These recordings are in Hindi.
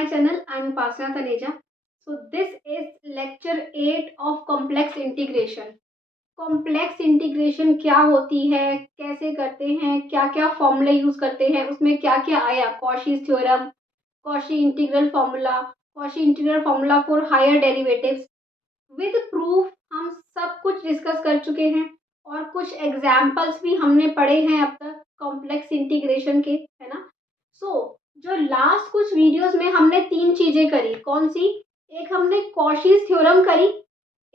my channel. I am Upasana Taneja. So this is lecture 8 of complex integration. Complex integration क्या होती है, कैसे करते हैं, क्या क्या फॉर्मूले यूज करते हैं, उसमें क्या क्या आया, Cauchy's theorem, Cauchy integral formula for higher derivatives with proof, हम सब कुछ डिस्कस कर चुके हैं और कुछ एग्जाम्पल्स भी हमने पढ़े हैं अब तक कॉम्प्लेक्स इंटीग्रेशन के, है ना। जो लास्ट कुछ वीडियोस में हमने 3 चीजें करी, कौन सी? एक हमने कॉशीज थ्योरम करी,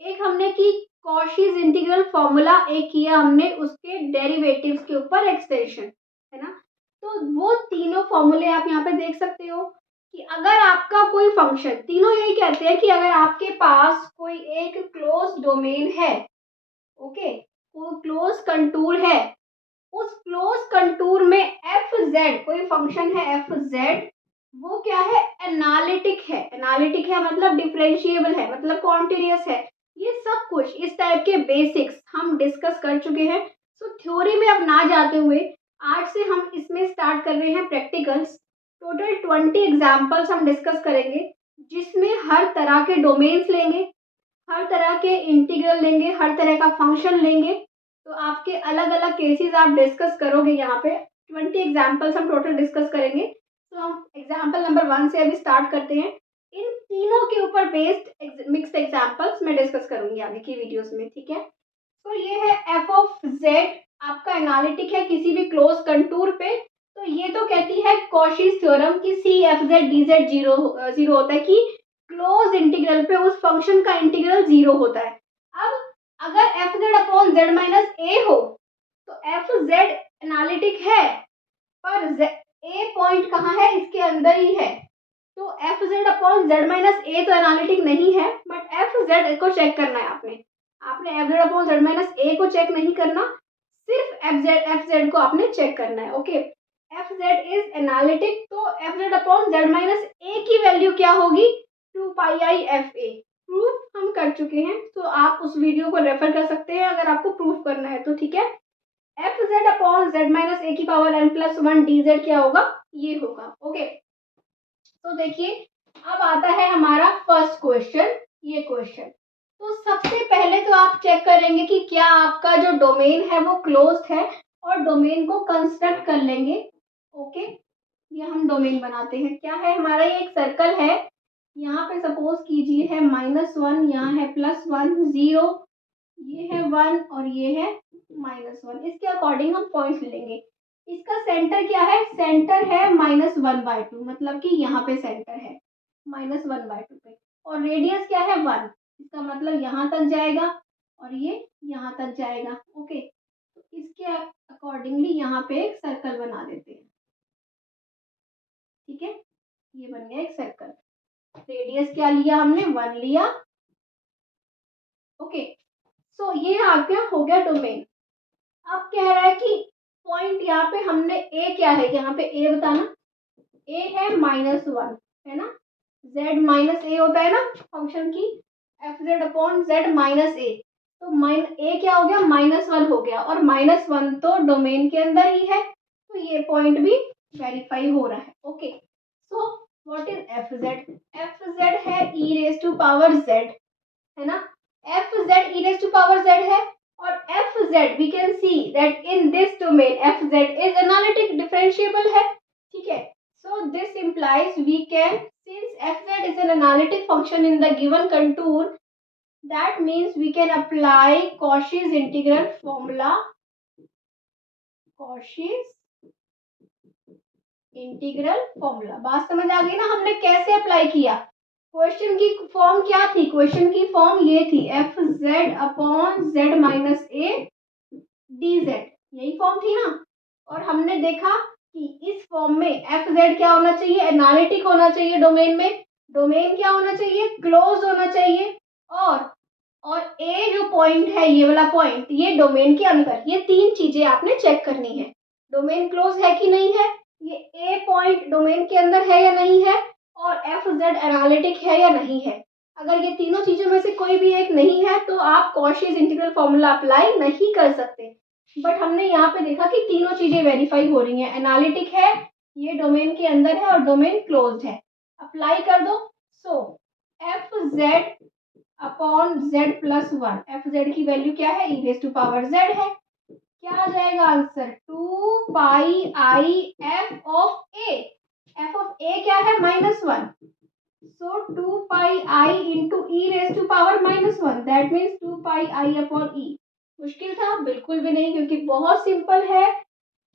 एक हमने की कॉशीज इंटीग्रल फॉर्मूला, एक किया हमने उसके डेरिवेटिव्स के ऊपर एक्सटेंशन, है ना। तो वो तीनों फॉर्मूले आप यहाँ पे देख सकते हो कि अगर आपका कोई फंक्शन, तीनों यही कहते हैं कि अगर आपके पास कोई एक क्लोज डोमेन है, ओके, कोई क्लोज कंटूर है, उस क्लोज कंटूर में एफ जेड, कोई फंक्शन है एफ जेड, वो क्या है? एनालिटिक है। एनालिटिक है मतलब डिफरेंशिएबल है, मतलब कॉन्टिन्यूअस है। ये सब कुछ इस टाइप के बेसिक्स हम डिस्कस कर चुके हैं। थ्योरी में अब ना जाते हुए आज से हम इसमें स्टार्ट कर रहे हैं प्रैक्टिकल्स। टोटल 20 एग्जाम्पल्स हम डिस्कस करेंगे, जिसमें हर तरह के डोमेन्स लेंगे, हर तरह के इंटीग्रल लेंगे, हर तरह का फंक्शन लेंगे। तो आपके अलग अलग केसेस आप डिस्कस करोगे। यहाँ पे 20 एग्जाम्पल्स हम टोटल डिस्कस करेंगे। तो हम एग्जाम्पल नंबर 1 से अभी स्टार्ट करते हैं। इन तीनों के ऊपर बेस्ड मिक्स्ड एग्जाम्पल्स मैं डिस्कस करूंगी आगे की वीडियोस में, ठीक है। तो ये है एफ ऑफ जेड, आपका एनालिटिक है किसी भी क्लोज कंटूर पे। तो ये तो कहती है कॉशीज थ्योरम की C F Z D Z zero होता है, कि क्लोज इंटीग्रल पे उस फंक्शन का इंटीग्रल 0 होता है। अब अगर f z upon z minus a हो तो एफ जेड एनालिटिक है, पर ए पॉइंट कहाँ है? इसके अंदर ही है। तो f z upon z minus a तो एनालिटिक नहीं है, बट एफ जेड को चेक करना है आपने f z upon z minus a को चेक नहीं करना, सिर्फ एफ जेड को आपने चेक करना है, okay. F Z is analytic, तो f z upon z minus a की वैल्यू क्या होगी? 2 पाई आई एफ ए। प्रूफ हम कर चुके हैं, तो आप उस वीडियो को रेफर कर सकते हैं अगर आपको प्रूफ करना है तो, ठीक है। F z upon z minus a की power n plus 1 d z क्या होगा? ये होगा, ओके। तो देखिए अब आता है हमारा फर्स्ट क्वेश्चन, ये क्वेश्चन। तो सबसे पहले तो आप चेक करेंगे कि क्या आपका जो डोमेन है वो क्लोज्ड है, और डोमेन को कंस्ट्रक्ट कर लेंगे, ओके। ये हम डोमेन बनाते हैं। क्या है हमारा? ये एक सर्कल है, यहाँ पे सपोज कीजिए है -1, यहाँ है +1, 0, ये है 1 और ये है -1। इसके अकॉर्डिंग हम पॉइंट्स लेंगे। इसका सेंटर क्या है? सेंटर है -1/2, मतलब कि यहाँ पे सेंटर है -1/2 पे, और रेडियस क्या है? 1। इसका मतलब यहाँ तक जाएगा और ये यहाँ तक जाएगा, ओके। तो इसके अकॉर्डिंगली यहाँ पे एक सर्कल बना देते हैं, ठीक है। ये बन गया एक सर्कल। रेडियस क्या लिया हमने? 1 लिया, ओके। सो ये आ गया, हो गया डोमेन। अब कह रहा है कि पॉइंट यहाँ पे हमने ए क्या है, यहाँ पे ए बताना। ए है -1, है ना। z माइनस ए होता है ना फंक्शन की, f z upon z minus a. तो ए क्या हो गया? -1 हो गया, और -1 तो डोमेन के अंदर ही है, तो ये पॉइंट भी वेरीफाई हो रहा है, okay. So what is F Z? F Z है ई रेज टू पावर जेड, है ना। F Z E raise to power Z है, और F Z we can see that in this domain F Z is analytic, differentiable है, ठीक है। So this implies we can, since fz is an analytic function in the given contour, that means we can apply Cauchy's integral formula. Cauchy's integral formula, बात समझ आ गई ना? हमने कैसे अप्लाई किया? क्वेश्चन की फॉर्म क्या थी? क्वेश्चन की फॉर्म ये थी, F z upon z minus A D Z, यही फॉर्म थी ना। और हमने देखा कि इस फॉर्म में एफ जेड क्या होना चाहिए? एनालिटिक होना चाहिए डोमेन में। डोमेन क्या होना चाहिए? क्लोज होना चाहिए। और ए जो पॉइंट है, ये वाला पॉइंट, ये डोमेन के अंदर। ये 3 चीजें आपने चेक करनी है। डोमेन क्लोज है कि नहीं है, ये ए पॉइंट डोमेन के अंदर है या नहीं है, और एफ जेड एनालिटिक है या नहीं है। अगर ये तीनों चीजों में से कोई भी एक नहीं है तो आप कॉशीज इंटीग्रल फॉर्मूला अप्लाई नहीं कर सकते। बट हमने यहाँ पे देखा कि तीनों चीजें वेरीफाई हो रही हैं। एनालिटिक है, ये डोमेन के अंदर है, और डोमेन क्लोज्ड है। अप्लाई कर दो। So f z upon z plus one, f z की वैल्यू क्या है, ई रेज टू पावर जेड है। क्या आ जाएगा answer, 2 pi f of a, f of a क्या है -1, so 2 pi into e raise to power -1, that means 2 pi upon e. मुश्किल था, बिल्कुल भी नहीं, क्योंकि बहुत सिंपल है।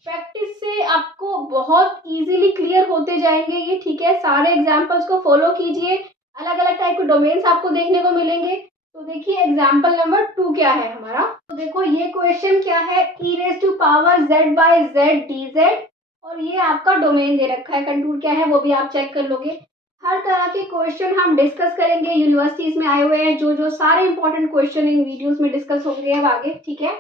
प्रैक्टिस से आपको बहुत इजीली क्लियर होते जाएंगे ये, ठीक है। सारे एग्जाम्पल्स को फॉलो कीजिए, अलग अलग टाइप के डोमेन्स आपको देखने को मिलेंगे। तो देखिए एग्जाम्पल नंबर 2 क्या है हमारा। तो देखो ये क्वेश्चन क्या है, ई raise to power z by z D z, और ये आपका डोमेन दे रखा है, कंटूर क्या है वो भी आप चेक कर लोगे। हर तरह के क्वेश्चन हम डिस्कस करेंगे, यूनिवर्सिटीज में आए हुए हैं जो जो सारे इंपॉर्टेंट क्वेश्चन इन वीडियोस में डिस्कस होंगे अब आगे, ठीक है।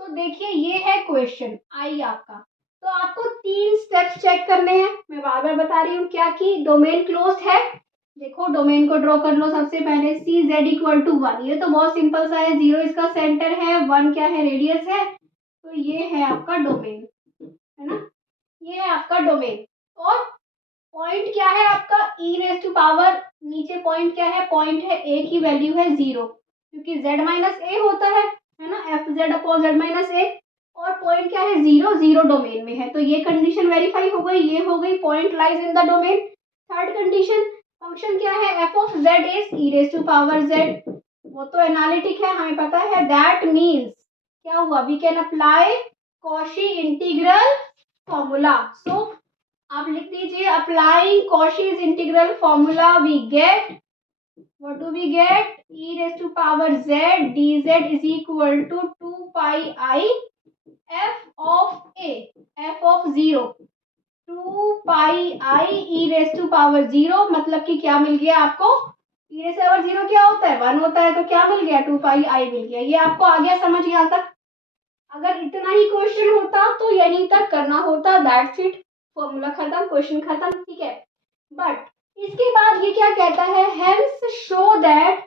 तो देखिए ये है क्वेश्चन आई आपका। तो आपको 3 स्टेप्स चेक करने हैं, मैं बार बार बता रही हूँ क्या, कि डोमेन क्लोज्ड है। देखो डोमेन को ड्रॉ कर लो सबसे पहले, सी जेड इक्वल टू 1, ये तो बहुत सिंपल सा है, 0 इसका सेंटर है, 1 क्या है, रेडियस है। तो ये है आपका डोमेन, है ना, ये है आपका डोमेन। और पॉइंट क्या है आपका, ई रेज टू पावर, नीचे पॉइंट क्या है, पॉइंट है ए की वैल्यू है 0, क्योंकि z माइनस ए होता है ना, F z upon z minus a, और पॉइंट क्या है 0, 0 डोमेन में है। तो ये कंडीशन वेरीफाई हो गई, ये हो गई, point lies in the domain. Third condition, function क्या है, F of Z is E raise to power Z, वो तो एनालिटिक है हमें पता है। दैट मीन्स क्या हुआ, we can apply Cauchy integral formula. So आप लिख दीजिए, applying Cauchy's integral formula we get, what do we get, e raised to power z dz is equal to 2 pi I f of a, f of 0, 2 pi I e raised to power 0, मतलब कि क्या मिल गया आपको, e raised to power 0 क्या होता है, 1 होता है, तो क्या मिल गया, 2 pi I मिल गया। ये आपको आ गया समझ यहाँ तक। अगर इतना ही क्वेश्चन होता तो यहीं तक करना होता, दैट्स इट, फॉर्मूला खत्म, क्वेश्चन खत्म, ठीक है। बट इसके बाद ये क्या कहता है, hence show that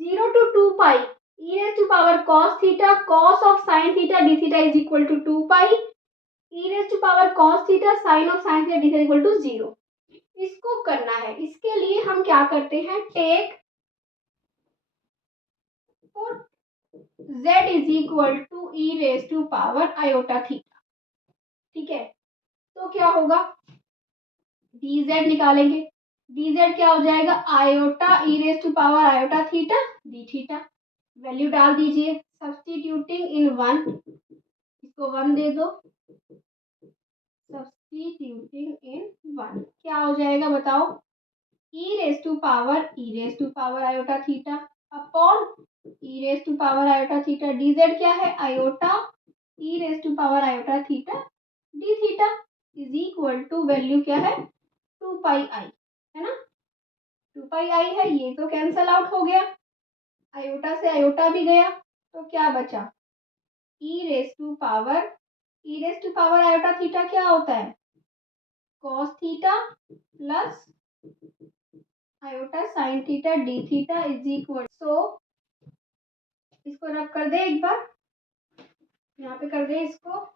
0 to 2 pi e raised to power cos theta cos of sin theta d theta is equal to 2 pi e raised to power cos theta sin of sin theta d theta equal to 0। इसको करना है, इसके लिए हम क्या करते हैं, take put z is equal to e raised to power iota theta, ठीक है। तो क्या होगा, dz निकालेंगे, dz क्या हो जाएगा, iota E raise to power iota theta D theta, value डाल दीजिए, सब्स्टिट्यूटिंग इन 1, इसको 1 दे दो, सब्स्टिट्यूटिंग इन 1 क्या हो जाएगा बताओ, e raise to power iota theta upon e raise to power iota theta, dz क्या है, iota E raise to power iota theta D theta is equal to, value क्या है, 2 पाई आई, है ना, 2 पाई आई है, ये तो कैंसल आउट हो गया, आयोटा से आयोटा भी गया, तो क्या बचा, e raise to power iota theta क्या होता है, cos theta plus iota sine theta D theta is equal, so इसको रब कर दे एक बार, यहाँ पे कर दे इसको,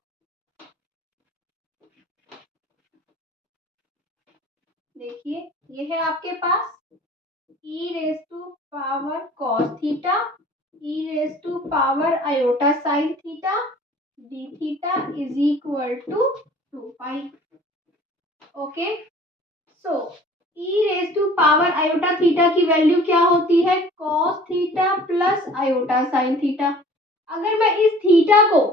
देखिए ये है आपके पास e raise to power cos theta e raise to power iota sine theta d theta is equal to 2 pi. Okay, so e raise to power iota theta की वैल्यू क्या होती है, cos theta plus iota sine theta. अगर मैं इस थीटा को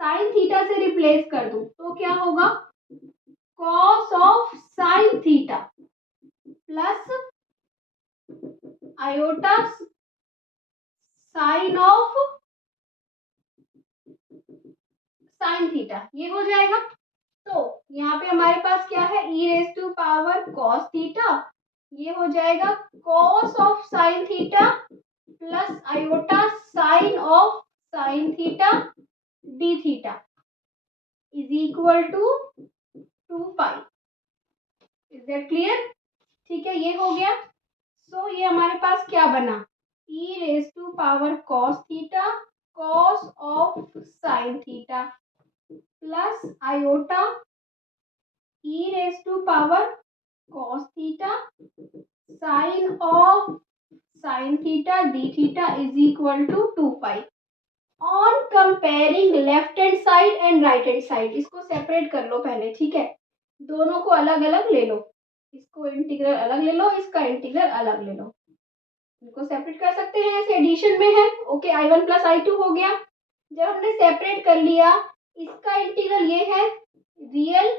साइन थीटा से रिप्लेस कर दूं तो क्या होगा, cos of sine theta plus iota sine of sine theta, ये हो जाएगा। तो यहाँ पे हमारे पास क्या है, ई raise to power cos theta, ये हो जाएगा cos of sine theta plus iota sine of sine theta D theta is equal to 2 pi. Is that clear, ठीक है, ये हो गया। सो ये हमारे पास क्या बना, e raise to power cos theta cos of sine theta plus iota E raise to power cos theta sin theta d theta is equal to 2 pi. On comparing left hand side and right hand side, इसको सेपरेट कर लो पहले, ठीक है, दोनों को अलग अलग ले लो, इसको इंटीग्रल अलग ले लो, इसका इंटीग्रल अलग ले लो, इनको सेपरेट कर सकते हैं, ऐसे एडिशन में है। ओके, I1 प्लस I2 हो गया। जब हमने सेपरेट कर लिया, इसका इंटीग्रल ये है रियल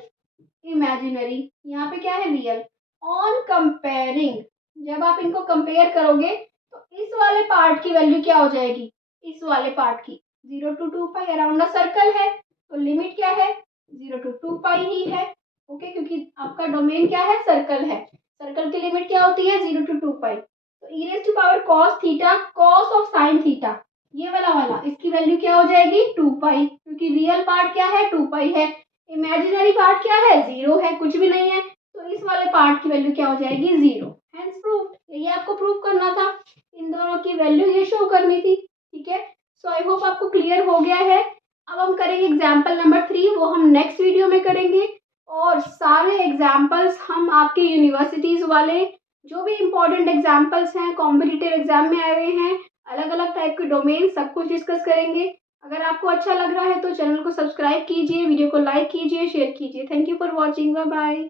इमेजिनरी, यहाँ पे क्या है रियल। ऑन कंपेयरिंग, जब आप इनको कंपेयर करोगे तो इस वाले पार्ट की वैल्यू क्या हो जाएगी, इस वाले पार्ट की 0 to 2 pi, around the circle है तो लिमिट क्या है 0 to 2 पाई ही है। ओके, क्योंकि आपका डोमेन क्या है, सर्कल है, सर्कल की लिमिट क्या होती है 0 to 2 पाई। तो e raise to power cos theta cos of sin theta, ये वाला इसकी वैल्यू क्या हो जाएगी 2 पाई, क्योंकि रियल पार्ट क्या है 2 पाई है, इमेजिनरी पार्ट क्या है 0 है, कुछ भी नहीं है, तो इस वाले पार्ट की वैल्यू क्या हो जाएगी 0। हेंस प्रूफ, यही आपको प्रूफ करना था, इन दोनों की वैल्यू ये शो करनी थी, ठीक है। सो आई होप आपको क्लियर हो गया है। अब हम करेंगे एग्जाम्पल नंबर 3, वो हम नेक्स्ट वीडियो में करेंगे, और सारे एग्जाम्पल्स हम आपके यूनिवर्सिटीज वाले जो भी इम्पोर्टेंट एग्जाम्पल्स हैं कॉम्पिटिटिव एग्जाम में आए हुए हैं, अलग अलग टाइप के डोमेन, सब कुछ डिस्कस करेंगे। अगर आपको अच्छा लग रहा है तो चैनल को सब्सक्राइब कीजिए, वीडियो को लाइक कीजिए, शेयर कीजिए। Thank you for watching, bye bye.